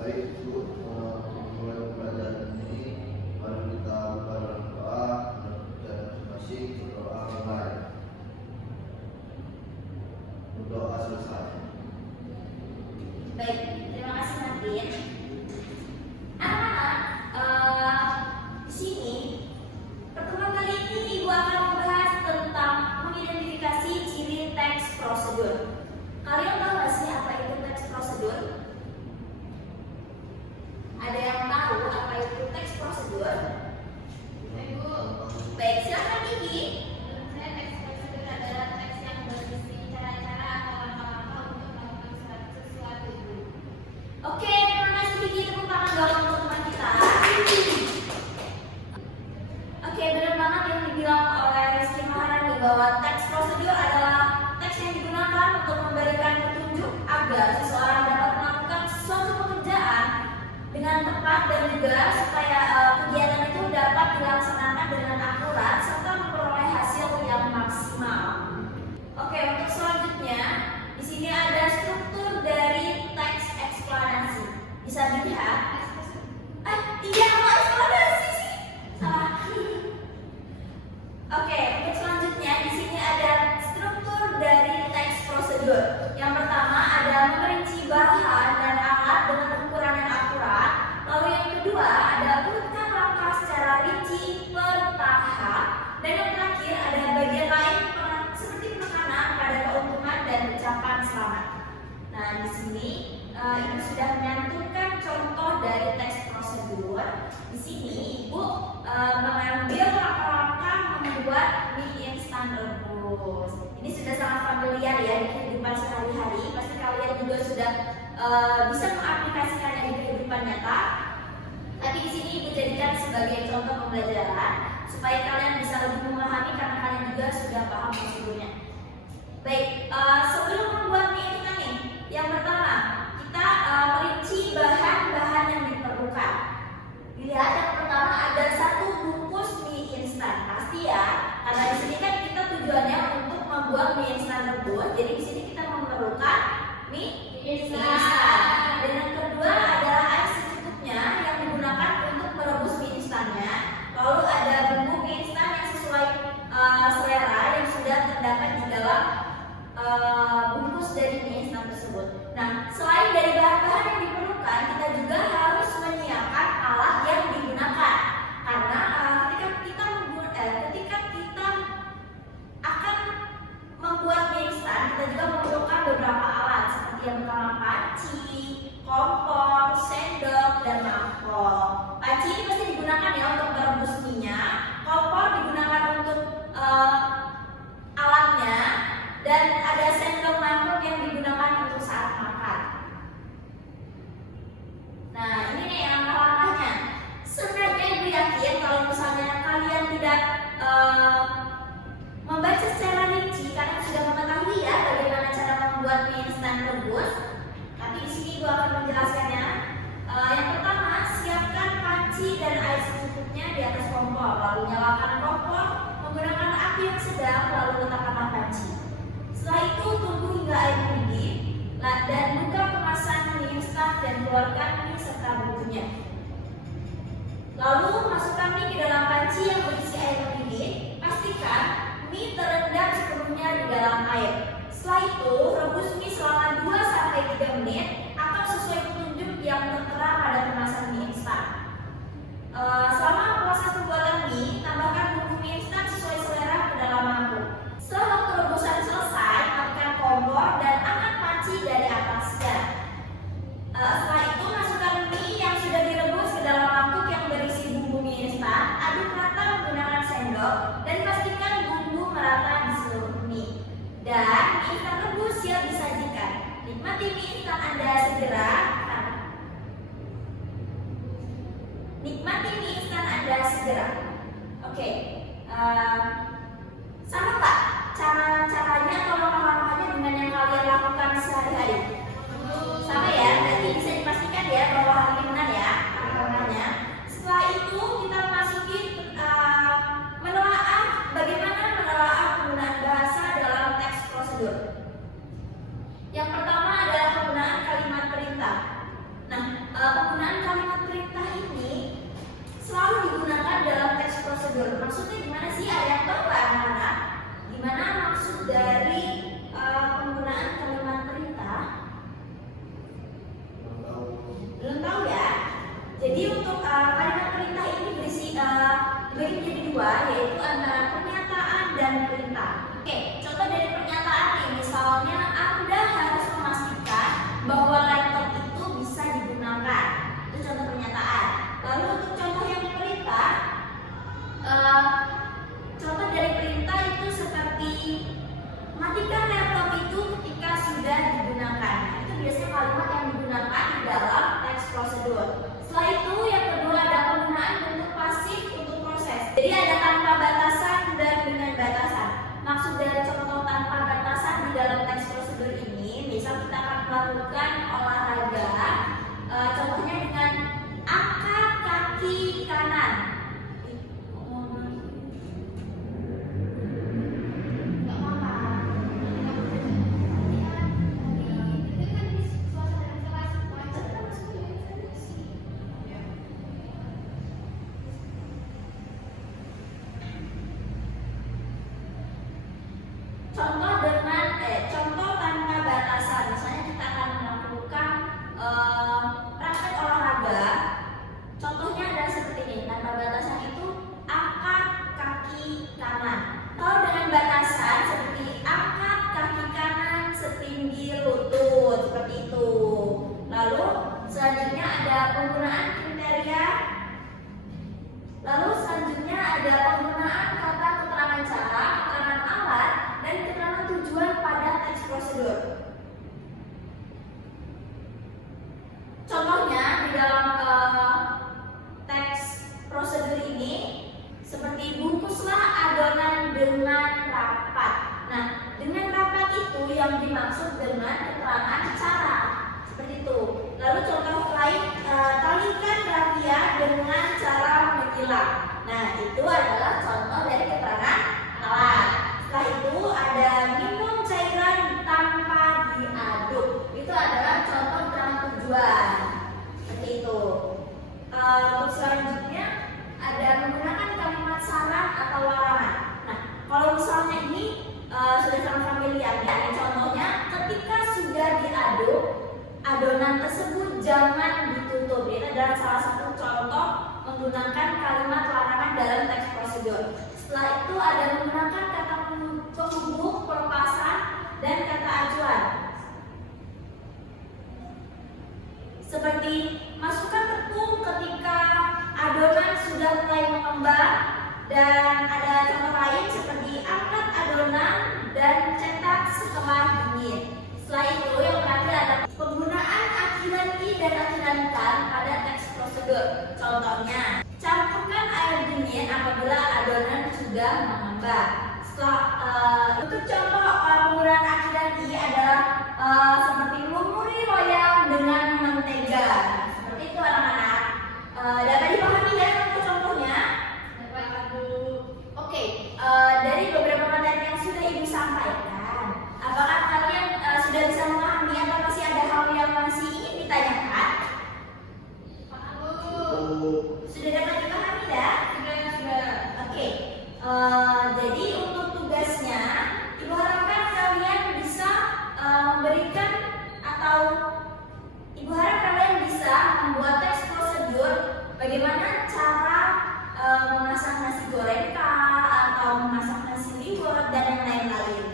Baik untuk memulai pelajaran ini, mari kita berdoa dan masing-masing berdoa mulai. Berdoa selesai. Baik, terima kasih Martin. Di sini pertemuan kali ini Ibu akan membahas tentang mengidentifikasi ciri teks prosedur. Kalian tahu nggak sih apa itu teks prosedur? Ada yang tahu apa itu teks prosedur? Ibu. Baik, silakan Gigi. Menurut saya teks prosedur adalah teks yang berisi cara-cara atau langkah-langkah untuk melakukan sesuatu itu. Oke, terima kasih Gigi. Tepuk tangan dong untuk teman kita. Oke, benar banget yang dibilang oleh Rizky Maharani bahwa teks prosedur adalah teks yang digunakan untuk memberikan petunjuk agar seseorang dapat melakukan suatu pekerjaan dengan tepat dan juga supaya kegiatan itu dapat dilaksanakan dengan akurat serta memperoleh hasil yang maksimal. Oke, untuk selanjutnya di sini ada struktur dari teks eksplanasi. Bisa dilihat? Iya, mau eksplanasi sih. Salah. Oke, untuk selanjutnya di sini ada struktur dari teks prosedur. Yang pertama ada memperinci bahan dan alat dengan ukuran yang akurat. Lalu yang kedua ada urutkan langkah secara rinci per tahap. Dan yang terakhir ada bagian lain seperti penekanan pada keuntungan dan ucapan selamat. Nah, di sini Ibu sudah menyantumkan contoh dari teks prosedur. Di sini Ibu mengambil langkah-langkah membuat mie instan rebus. Ini sudah sangat familiar ya di kehidupan sehari-hari. Pasti kalian juga sudah bisa mengaplikasikannya di kehidupan nyata. Tapi di sini Ibu jadikan sebagai contoh pembelajaran supaya kalian bisa lebih memahami karena kalian juga sudah paham prosedurnya. Baik, sebelum membuat mie instan nih, yang pertama kita merinci bahan-bahan yang diperlukan. Dilihat yang pertama ada 1 bungkus mie instan, pasti ya. Karena di sini kan kita tujuannya untuk membuat mie instan rebus, jadi di sini kita memerlukan mie instan. Dan yang kedua adalah air secukupnya yang digunakan untuk merebus mie instannya. Lalu ada bumbu mie instan yang sesuai selera yang sudah terdapat di dalam bungkus dari mie instan tersebut. Nah, selain dari bahan-bahan yang diperlukan, kita juga harus menyiapkan alat yang digunakan. Karena ketika kita akan membuat mie instan, kita juga memerlukan beberapa alat seperti yang pertama panci, kompor, sendok, dan mangkok. Panci ini pasti digunakan ya untuk merebus minyak, kompor digunakan untuk alatnya, dan ada sendok mangkok yang digunakan untuk saat makan. Nah, ini nih langkah-langkahnya. Sebenarnya Ibu yakin kalau misalnya kalian tidak membaca secara rinci, kalian sudah mengetahui ya bagaimana cara membuat mie instan rebus. Tapi di sini Ibu akan menjelaskannya. Yang pertama, siapkan panci dan air secukupnya di atas kompor. Lalu nyalakan kompor menggunakan api yang sedang, lalu letakkanlah panci. Setelah itu tunggu hingga air mendidih dan buka kemasan mie instan dan keluarkan mie serta bumbunya. Lalu masukkan mie ke dalam panci yang berisi air mendidih. Pastikan mie terendam sepenuhnya di dalam air. Setelah itu rebus mie selama 2-3 menit atau sesuai petunjuk yang tertera pada kemasan mie instan. Selama proses pembuatan mie, tambahkan bumbu mie instan sesuai selera ke dalam mangkuk. Setelah waktu rebusan selesai, matikan kompor dan angkat panci dari atasnya. Setelah itu masukkan mie yang sudah direbus ke dalam mangkuk yang berisi bumbu mie instan. Aduk rata menggunakan sendok dan pastikan bumbu merata di seluruh mie. Dan mie instan rebus siap disajikan. Nikmati mie instan Anda segera. Nikmati mie instan Anda segera. Oke. Sama Pak, cara-caranya atau langkah-langkahnya dengan yang kalian lakukan sehari-hari? Sama ya, nanti bisa dipastikan ya bahwa hal ini benar ya langkah-langkahnya. Setelah itu kita masuki bagaimana menelaah penggunaan bahasa dalam teks prosedur. Yang pertama adalah penggunaan kalimat perintah. Nah, Maksudnya gimana sih? Ada yang tahu nggak anak-anak? Gimana maksud dari penggunaan kalimat perintah? Belum tahu ya? Jadi untuk kalimat perintah ini berisi dibagi menjadi dua, yaitu antara pernyataan dan perintah. Oke, contoh dari pernyataan nih, misalnya Anda harus memastikan bahwa laptop itu bisa digunakan. Itu contoh pernyataan. Lalu untuk contoh yang perintah, contoh dari perintah itu seperti matikan laptop itu ketika sudah digunakan. Itu biasanya kalimat yang digunakan di dalam teks prosedur. Setelah itu yang kedua ada penggunaan bentuk pasif untuk proses. Jadi ada tanpa batasan dan dengan batasan. Maksud dari contoh tanpa batasan di dalam teks prosedur ini, misal kita akan melakukan olahraga, contohnya dengan angkat kaki kanan. Contoh tanpa batasan, misalnya kita akan melakukan praktek olahraga. Contohnya adalah seperti ini, tanpa batasan itu angkat kaki kanan. Kalau dengan batasan seperti angkat kaki kanan setinggi lutut, seperti itu. Lalu selanjutnya ada penggunaan kriteria. Lalu selanjutnya ada penggunaan kata keterangan cara, keterangan alat, dan keterangan tujuan pada teks prosedur. Contohnya di dalam teks prosedur ini seperti bungkuslah adonan dengan rapat. Nah, dengan rapat itu yang dimaksud dengan keterangan cara, seperti itu. Lalu contoh lain, talikan rafia dengan cara menyilang. Nah, itu adalah contoh dari keterangan alat. Setelah itu ada minum cairan tanpa diaduk. Itu adalah contoh keterangan tujuan. Seperti itu. Untuk selanjutnya ada menggunakan kalimat saran atau larangan. Nah, kalau misalnya ini sudah sangat familiar ya. Contohnya ketika sudah diaduk, adonan tersebut jangan ditutup. Ini adalah salah satu contoh menggunakan kalimat larangan dalam teks prosedur. Setelah itu ada menggunakan kata penghubung, pelepasan, dan kata acuan. Seperti masukkan tepung ketika adonan sudah mulai mengembang, dan ada contoh lain seperti angkat adonan dan cetak setelah dingin. Setelah itu yang terakhir ada penggunaan akhiran i dan akhiran kan pada teks prosedur. Contohnya, campurkan air dingin apabila adonan sudah mengembang. Untuk contoh penggunaan akhiran i adalah seperti lumuri loyang dengan mentega. Seperti itu anak-anak. Dapat dipahami ya contoh-contohnya? Oke, dari beberapa materi yang sudah Ibu sampaikan, apakah kalian sudah bisa memahami atau masih ada hal yang masih ingin ditanyakan? Sudah dapat dipahami ya? Sudah. Oke. Jadi untuk tugasnya, Ibu harapkan kalian bisa memberikan atau Ibu harap kalian bisa membuat teks prosedur bagaimana cara memasak nasi goreng atau memasak nasi liwet dan yang lain-lain.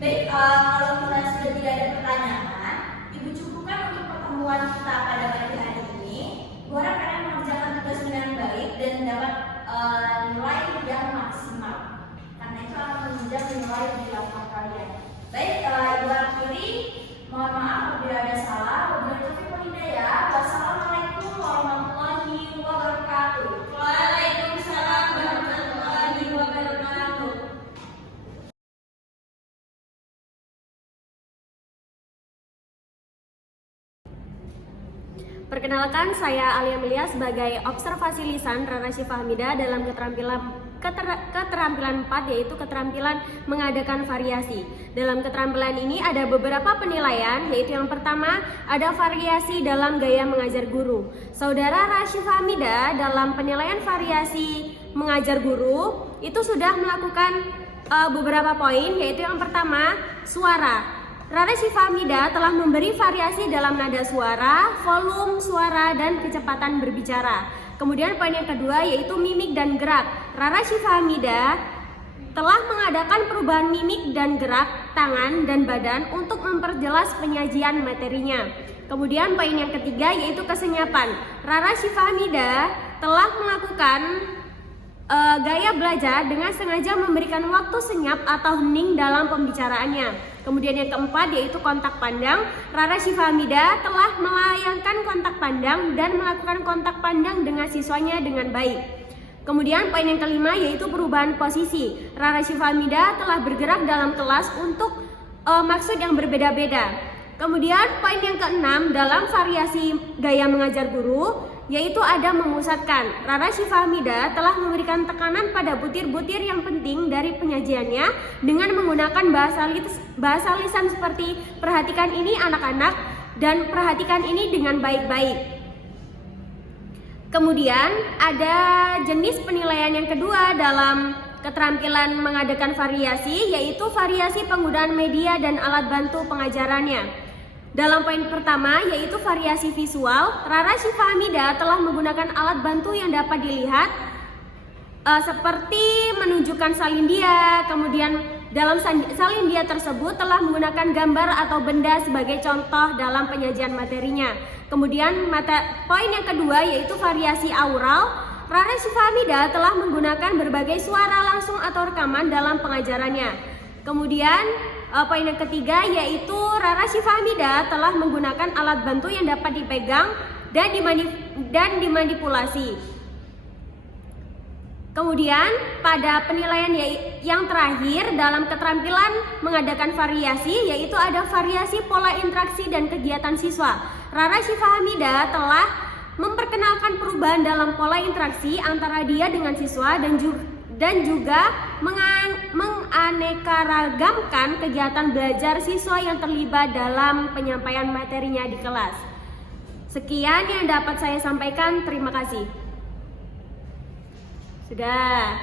Baik, kalau kita sudah tidak ada pertanyaan, Ibu cukupkan untuk pertemuan kita pada pagi hari ini. Ibu harap kalian mengerjakan tugas dengan baik dan dapat nilai yang maksimal. Karena itu akan menunjang nilai di rapor kalian. Baik, Ibu akhiri. Mohon maaf apabila ada salah. Wabillahi taufiq wal hidayah. Wassalamualaikum warahmatullahi wabarakatuh. Waalaikumsalam warahmatullahi wabarakatuh. Perkenalkan, saya Alia Melia sebagai observasi lisan Rara Syifa Hamidah dalam keterampilan keterampilan 4 yaitu keterampilan mengadakan variasi. Dalam keterampilan ini ada beberapa penilaian, yaitu yang pertama ada variasi dalam gaya mengajar guru. Saudara Rasyifa Hamida dalam penilaian variasi mengajar guru itu sudah melakukan beberapa poin, yaitu yang pertama suara. Rasyifa Hamida telah memberi variasi dalam nada suara, volume suara, dan kecepatan berbicara. Kemudian poin yang kedua yaitu mimik dan gerak. Rasyifa Hamida telah mengadakan perubahan mimik dan gerak tangan dan badan untuk memperjelas penyajian materinya. Kemudian poin yang ketiga yaitu kesenyapan. Rasyifa Hamida telah melakukan gaya belajar dengan sengaja memberikan waktu senyap atau hening dalam pembicaraannya. Kemudian yang keempat yaitu kontak pandang. Rasyifa Hamida telah melayangkan kontak pandang dan melakukan kontak pandang dengan siswanya dengan baik. Kemudian poin yang kelima yaitu perubahan posisi. Rasyifa Hamida telah bergerak dalam kelas untuk maksud yang berbeda-beda. Kemudian poin yang keenam dalam variasi gaya mengajar guru yaitu ada memusatkan. Rasyifa Hamida telah memberikan tekanan pada butir-butir yang penting dari penyajiannya dengan menggunakan bahasa lisan seperti perhatikan ini anak-anak dan perhatikan ini dengan baik-baik. Kemudian ada jenis penilaian yang kedua dalam keterampilan mengadakan variasi, yaitu variasi penggunaan media dan alat bantu pengajarannya. Dalam poin pertama yaitu variasi visual, Rasyifa Hamida telah menggunakan alat bantu yang dapat dilihat seperti menunjukkan salin dia. Kemudian dalam salin dia tersebut telah menggunakan gambar atau benda sebagai contoh dalam penyajian materinya. Kemudian poin yang kedua yaitu variasi aural. Rasyifa Hamida telah menggunakan berbagai suara langsung atau rekaman dalam pengajarannya. Kemudian poin yang ketiga yaitu Rasyifa Hamida telah menggunakan alat bantu yang dapat dipegang dan dimanipulasi. Kemudian pada penilaian yang terakhir dalam keterampilan mengadakan variasi yaitu ada variasi pola interaksi dan kegiatan siswa. Rasyifa Hamida telah memperkenalkan perubahan dalam pola interaksi antara dia dengan siswa dan juga menganekaragamkan kegiatan belajar siswa yang terlibat dalam penyampaian materinya di kelas. Sekian yang dapat saya sampaikan, terima kasih. Sudah.